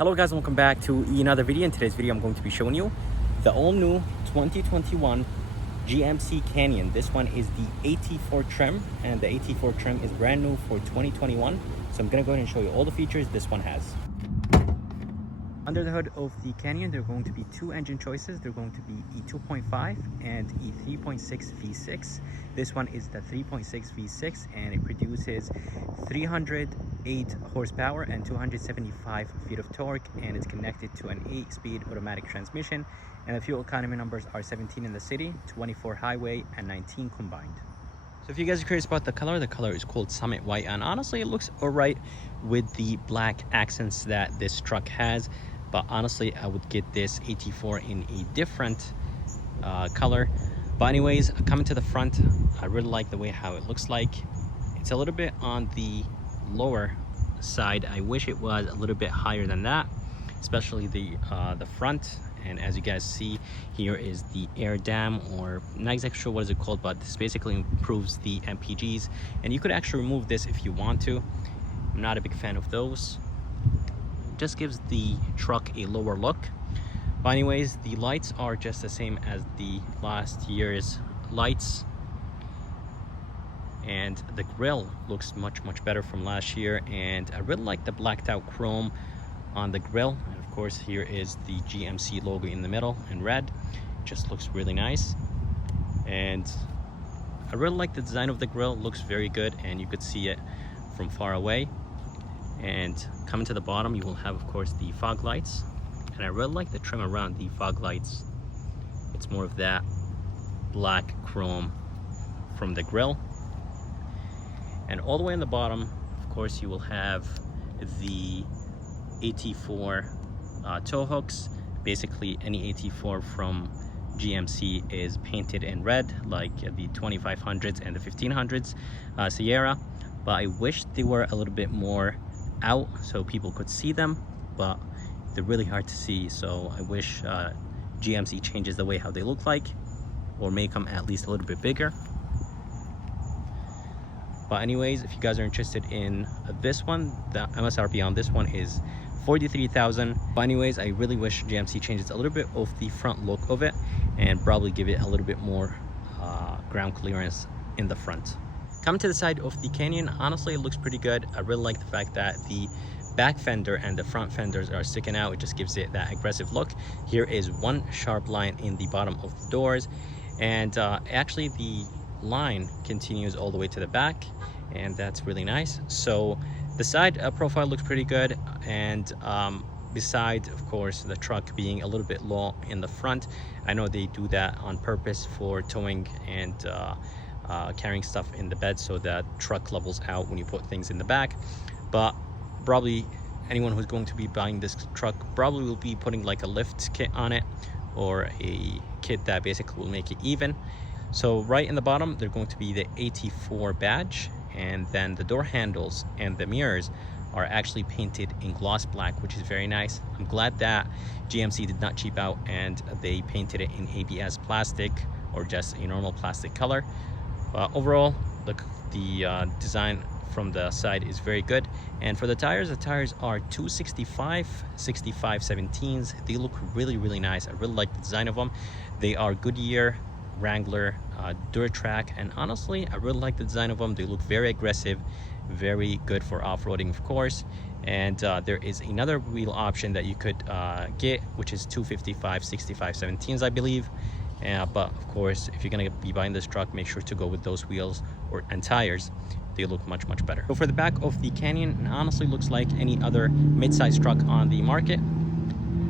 Hello guys, welcome back to another video. In today's video I'm going to be showing you the all new 2021 GMC Canyon. This one is the AT4 trim, and the AT4 trim is brand new for 2021. So I'm gonna go ahead and show you all the features this one has. Under the hood of the Canyon, there are going to be two engine choices. They're going to be E2.5 and E3.6 V6. This one is the 3.6 V6 and it produces 308 horsepower and 275 feet of torque, and it's connected to an 8-speed automatic transmission, and the fuel economy numbers are 17 in the city, 24 highway, and 19 combined. So if you guys are curious about the color is called Summit White, and honestly it looks alright with the black accents that this truck has. But honestly, I would get this AT4 in a different color. But anyways, coming to the front, I really like the way how it looks like. It's a little bit on the lower side. I wish it was a little bit higher than that, especially the front. And as you guys see, here is the air dam, or not exactly sure what is it called, but this basically improves the MPGs. And you could actually remove this if you want to. I'm not a big fan of those. Just gives the truck a lower look. But anyways, the lights are just the same as the last year's lights, and the grille looks much better from last year. And I really like the blacked out chrome on the grille, and of course here is the GMC logo in the middle in red. It just looks really nice, and I really like the design of the grille. It looks very good, and you could see it from far away. And coming to the bottom, you will have, of course, the fog lights, and I really like the trim around the fog lights. It's more of that black chrome from the grille. And all the way on the bottom, of course, you will have the AT4 tow hooks. Basically, any AT4 from GMC is painted in red, like the 2500s and the 1500s Sierra. But I wish they were a little bit more out so people could see them, but they're really hard to see. So I wish GMC changes the way how they look like, or make them at least a little bit bigger. But anyways, if you guys are interested in this one, the MSRP on this one is $43,000. But anyways, I really wish GMC changes a little bit of the front look of it, and probably give it a little bit more ground clearance in the front. Coming to the side of the Canyon, honestly, it looks pretty good. I really like the fact that the back fender and the front fenders are sticking out. It just gives it that aggressive look. Here is one sharp line in the bottom of the doors, and actually the line continues all the way to the back, and that's really nice. So the side profile looks pretty good, and besides, of course, the truck being a little bit low in the front, I know they do that on purpose for towing and carrying stuff in the bed, so that truck levels out when you put things in the back. But probably anyone who's going to be buying this truck probably will be putting like a lift kit on it, or a kit that basically will make it even. So right in the bottom, they're going to be the AT4 badge, and then the door handles and the mirrors are actually painted in gloss black, which is very nice. I'm glad that GMC did not cheap out and they painted it in ABS plastic, or just a normal plastic color. Overall, the design from the side is very good. And for the tires are 265 17s. They look really nice. I really like the design of them. They are Goodyear, Wrangler, Duratrack, and honestly, I really like the design of them. They look very aggressive, very good for off-roading, of course. And there is another wheel option that you could get, which is 255 65 17s, I believe. But of course, if you're gonna be buying this truck, make sure to go with those wheels and tires. They look much better. So for the back of the Canyon, it honestly looks like any other mid-size truck on the market.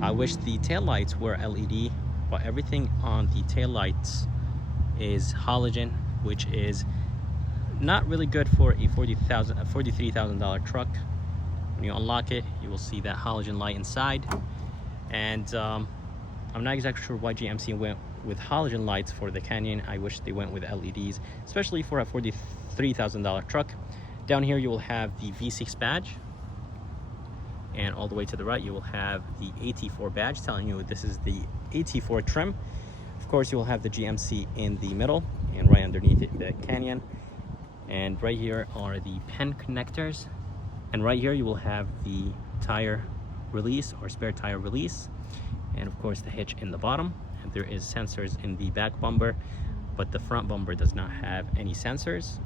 I wish the taillights were LED, but everything on the taillights is halogen, which is not really good for a $43,000 truck. When you unlock it, you will see that halogen light inside. And I'm not exactly sure why GMC went with halogen lights for the Canyon. I wish they went with LEDs, especially for a $43,000 truck. Down here you will have the V6 badge, and all the way to the right you will have the AT4 badge telling you this is the AT4 trim. Of course, you will have the GMC in the middle, and right underneath it the Canyon. And right here are the pen connectors, and right here you will have the tire release or spare tire release, and of course the hitch in the bottom. And there is sensors in the back bumper, but the front bumper does not have any sensors.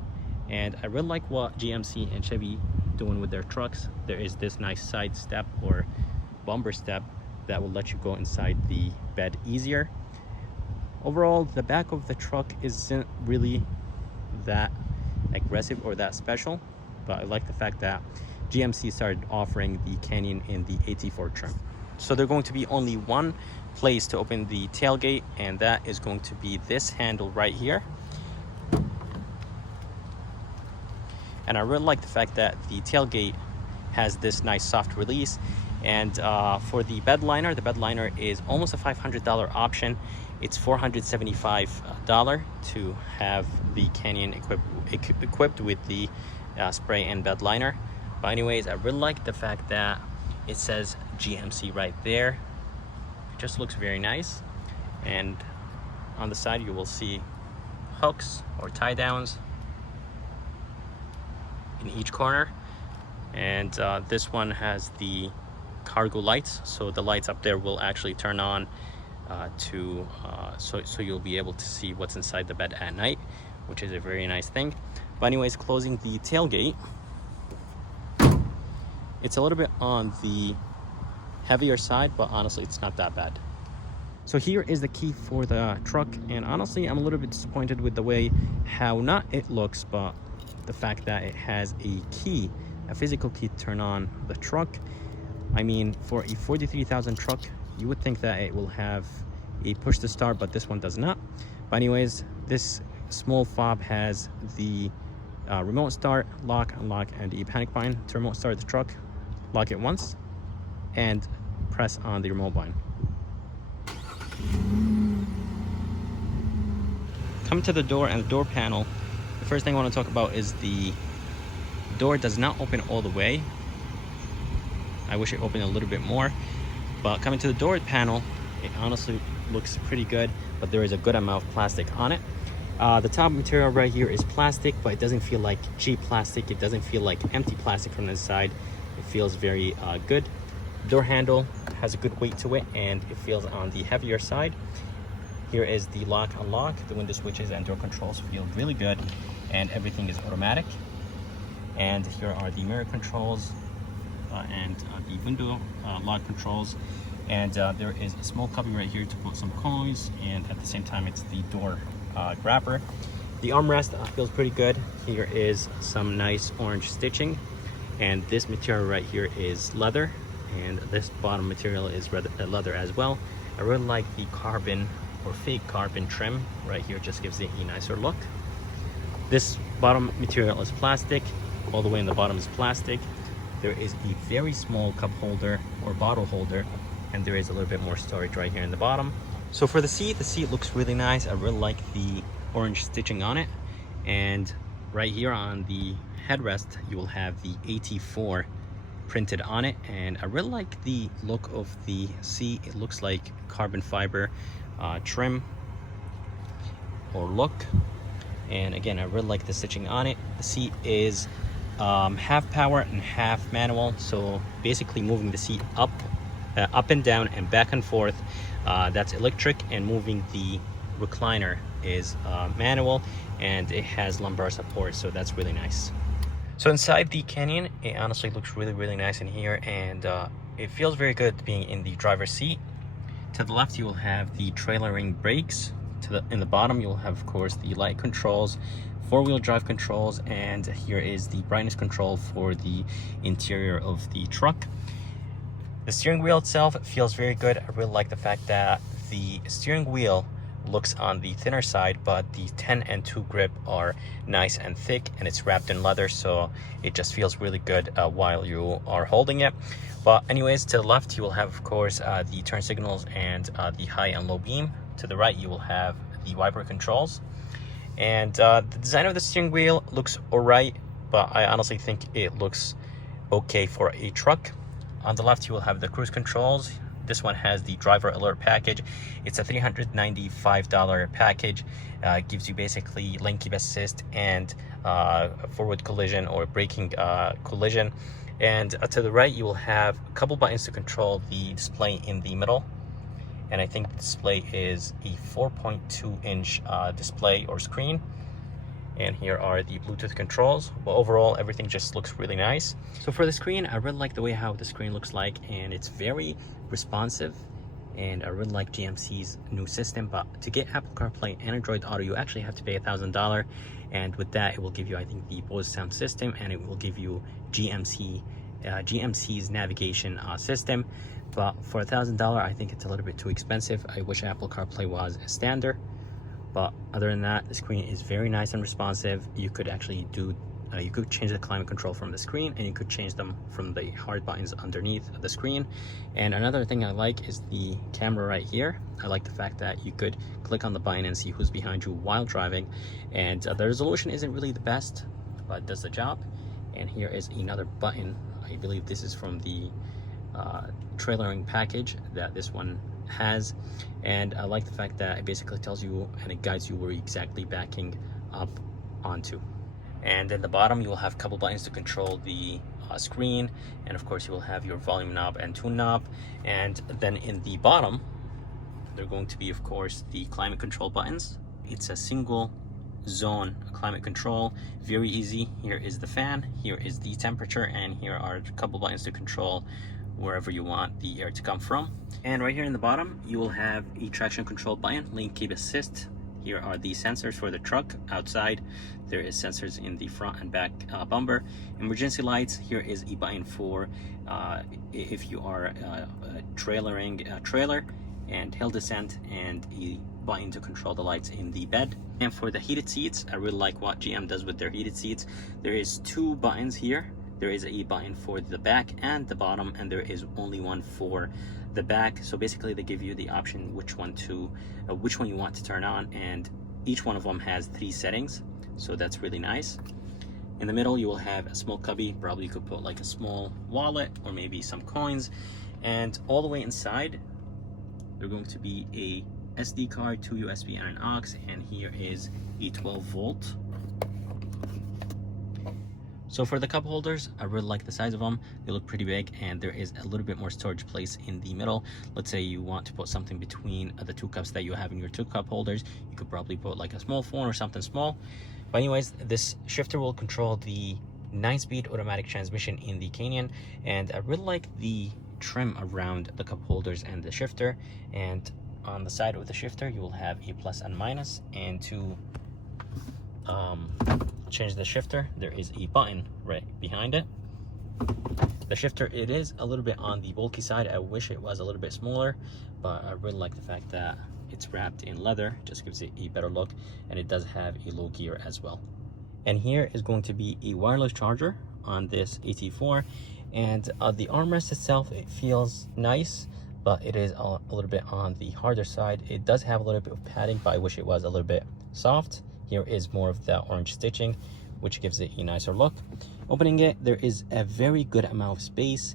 And I really like what GMC and Chevy doing with their trucks. There is this nice side step or bumper step that will let you go inside the bed easier. Overall, the back of the truck isn't really that aggressive or that special, but I like the fact that GMC started offering the Canyon in the AT4 trim. So there's going to be only one place to open the tailgate, and that is going to be this handle right here. And I really like the fact that the tailgate has this nice soft release. And for the bed liner is almost a $500 option. It's $475 to have the Canyon equipped with the spray and bed liner. But anyways, I really like the fact that it says GMC right there. It just looks very nice. And on the side you will see hooks or tie downs in each corner. And this one has the cargo lights, so the lights up there will actually turn on so you'll be able to see what's inside the bed at night, which is a very nice thing. But anyways, closing the tailgate, it's a little bit on the heavier side, but honestly it's not that bad. So here is the key for the truck, and honestly I'm a little bit disappointed with the way how not it looks, but the fact that it has a physical key to turn on the truck. I mean, for a 43,000 truck, you would think that it will have a push to start, but this one does not. But anyways, this small fob has the remote start, lock, unlock, and the panic bind. To remote start the truck, lock it once and press on the remote bind. Come to the door and the door panel. The first thing I want to talk about is the door does not open all the way. I wish it opened a little bit more, but coming to the door panel, it honestly looks pretty good, but there is a good amount of plastic on it. The top material right here is plastic, but it doesn't feel like cheap plastic. It doesn't feel like empty plastic from the side. It feels very good. Door handle has a good weight to it, and it feels on the heavier side. Here is the lock, unlock. The window switches and door controls feel really good, and everything is automatic. And here are the mirror controls and the window lock controls. And there is a small cubby right here to put some coins, and at the same time it's the door grabber. The armrest feels pretty good. Here is some nice orange stitching, and this material right here is leather, and this bottom material is leather as well. I really like the carbon or fake carbon trim right here, just gives it a nicer look. This bottom material is plastic, all the way in the bottom is plastic. There is a very small cup holder or bottle holder, and there is a little bit more storage right here in the bottom. So for the seat looks really nice. I really like the orange stitching on it. And right here on the headrest, you will have the AT4 printed on it. And I really like the look of the seat. It looks like carbon fiber trim or look. And again, I really like the stitching on it. The seat is half power and half manual, so basically moving the seat up and down and back and forth, that's electric, and moving the recliner is manual, and it has lumbar support, so that's really nice. So inside the Canyon, it honestly looks really nice in here, and it feels very good being in the driver's seat. To the left you will have the trailering brakes. In the bottom you'll have, of course, the light controls, four-wheel drive controls, and here is the brightness control for the interior of the truck. The steering wheel itself feels very good. I really like the fact that the steering wheel looks on the thinner side, but the 10 and 2 grip are nice and thick, and it's wrapped in leather, so it just feels really good while you are holding it. But anyways, to the left you will have, of course, the turn signals and the high and low beam. To the right you will have the wiper controls. And the design of the steering wheel looks alright, but I honestly think it looks okay for a truck. On the left you will have the cruise controls. This one has the driver alert package. It's a $395 package. It gives you basically lane keep assist and forward collision or braking collision. And to the right, you will have a couple buttons to control the display in the middle. And I think the display is a 4.2-inch display or screen. And here are the Bluetooth controls. But overall, everything just looks really nice. So for the screen, I really like the way how the screen looks like, and it's very responsive. And I really like GMC's new system. But to get Apple CarPlay and Android Auto, you actually have to pay $1,000. And with that, it will give you, I think, the Bose sound system, and it will give you GMC's navigation system. But for $1,000, I think it's a little bit too expensive. I wish Apple CarPlay was a standard. But other than that, the screen is very nice and responsive. You could actually do, you could change the climate control from the screen, and you could change them from the hard buttons underneath the screen. And another thing I like is the camera right here. I like the fact that you could click on the button and see who's behind you while driving. And the resolution isn't really the best, but it does the job. And here is another button. I believe this is from the trailering package that this one has, and I like the fact that it basically tells you and it guides you where you're exactly backing up onto. And in the bottom, you will have a couple buttons to control the screen, and of course you will have your volume knob and tune knob. And then in the bottom, they're going to be, of course, the climate control buttons. It's a single zone climate control, very easy. Here is the fan, here is the temperature, and here are a couple buttons to control wherever you want the air to come from. And right here in the bottom, you will have a traction control button, lane keep assist. Here are the sensors for the truck. Outside, there is sensors in the front and back bumper. Emergency lights. Here is a button for if you are trailering a trailer, and hill descent, and a button to control the lights in the bed. And for the heated seats, I really like what GM does with their heated seats. There is two buttons here. There is a button for the back and the bottom, and there is only one for the back. So basically they give you the option which one you want to turn on, and each one of them has 3 settings, so that's really nice. In the middle, you will have a small cubby. Probably you could put like a small wallet or maybe some coins. And all the way inside, there's going to be a SD card, 2 USB and an aux, and here is a 12-volt. So for the cup holders, I really like the size of them. They look pretty big, and there is a little bit more storage place in the middle. Let's say you want to put something between the 2 cups that you have in your 2 cup holders. You could probably put like a small phone or something small. But anyways, this shifter will control the 9-speed automatic transmission in the Canyon, and I really like the trim around the cup holders and the shifter. And on the side of the shifter, you will have a plus and minus, and to change the shifter, there is a button right behind it. The shifter, it is a little bit on the bulky side. I wish it was a little bit smaller, but I really like the fact that it's wrapped in leather. Just gives it a better look, and it does have a low gear as well. And here is going to be a wireless charger on this AT4, and the armrest itself, it feels nice, but it is a little bit on the harder side. It does have a little bit of padding, but I wish it was a little bit soft. Here is more of the orange stitching, which gives it a nicer look. Opening it, there is a very good amount of space.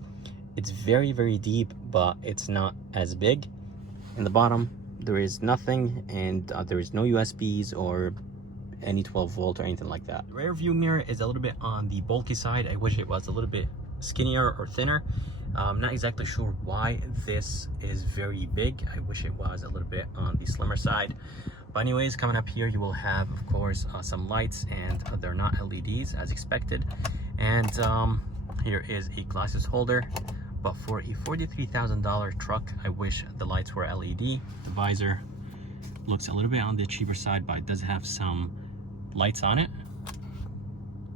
It's very, very deep, but it's not as big. In the bottom, there is nothing, and there is no USBs or any 12-volt or anything like that. The rear view mirror is a little bit on the bulky side. I wish it was a little bit skinnier or thinner. I'm not exactly sure why this is very big. I wish it was a little bit on the slimmer side. But anyways, coming up here, you will have, of course, some lights, and they're not LEDs as expected. And here is a glasses holder. But for a $43,000 truck, I wish the lights were LED. The visor looks a little bit on the cheaper side, but it does have some lights on it.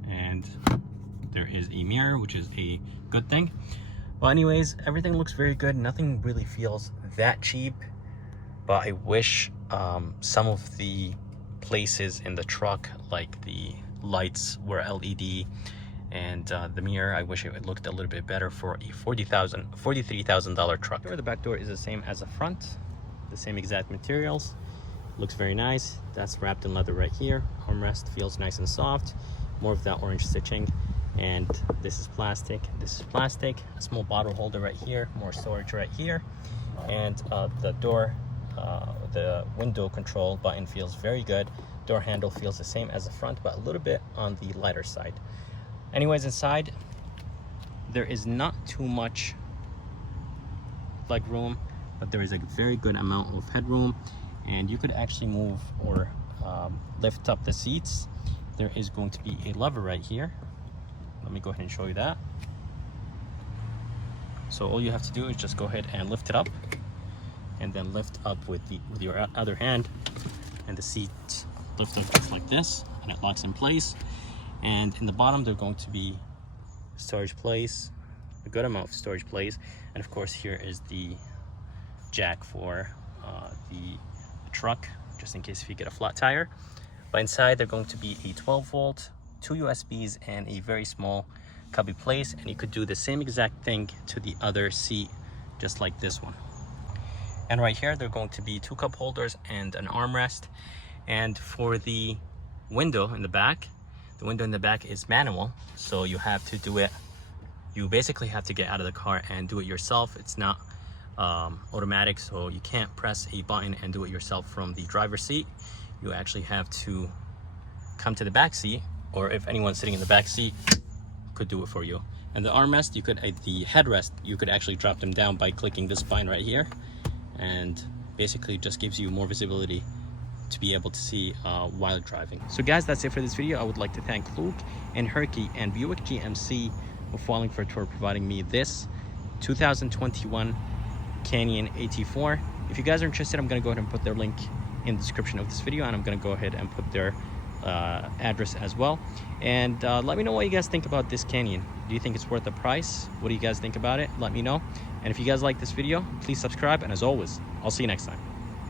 And there is a mirror, which is a good thing. Well, anyways, everything looks very good. Nothing really feels that cheap, but I wish some of the places in the truck, like the lights, were LED, and the mirror, I wish it looked a little bit better for a $43,000 truck. The back door is the same as the front, the same exact materials. Looks very nice. That's wrapped in leather right here. Armrest feels nice and soft. More of that orange stitching. And this is plastic. This is plastic. A small bottle holder right here. More storage right here. And the door, the window control button feels very good. Door handle feels the same as the front, but a little bit on the lighter side. Anyways, inside, There is not too much leg room, but there is a very good amount of headroom, and you could actually move or lift up the seats. There is going to be a lever right here. Let me go ahead and show you that. So all you have to do is just go ahead and lift it up, and then lift up with your other hand, and the seats lift up just like this, and it locks in place. And in the bottom, they're going to be storage place, a good amount of storage place, and of course here is the jack for the truck, just in case if you get a flat tire. But inside, they're going to be a 12-volt, 2 USBs, and a very small cubby place, and you could do the same exact thing to the other seat, just like this one. And right here, they're going to be 2 cup holders and an armrest. And for the window in the back, the window in the back is manual, so you have to do it, you basically have to get out of the car and do it yourself. It's not automatic, so you can't press a button and do it yourself from the driver's seat. You actually have to come to the back seat, or if anyone's sitting in the back seat, could do it for you. And the armrest, you could, the headrest, you could actually drop them down by clicking this button right here, and basically just gives you more visibility to be able to see while driving. So guys, that's it for this video. I would like to thank Luke and Herky and Buick GMC of Wallingford for providing me this 2021 Canyon AT4. If you guys are interested, I'm going to go ahead and put their link in the description of this video, and I'm going to go ahead and put their address as well. And let me know what you guys think about this Canyon. Do you think it's worth the price? What do you guys think about it? Let me know. And if you guys like this video, please subscribe, and as always, I'll see you next time.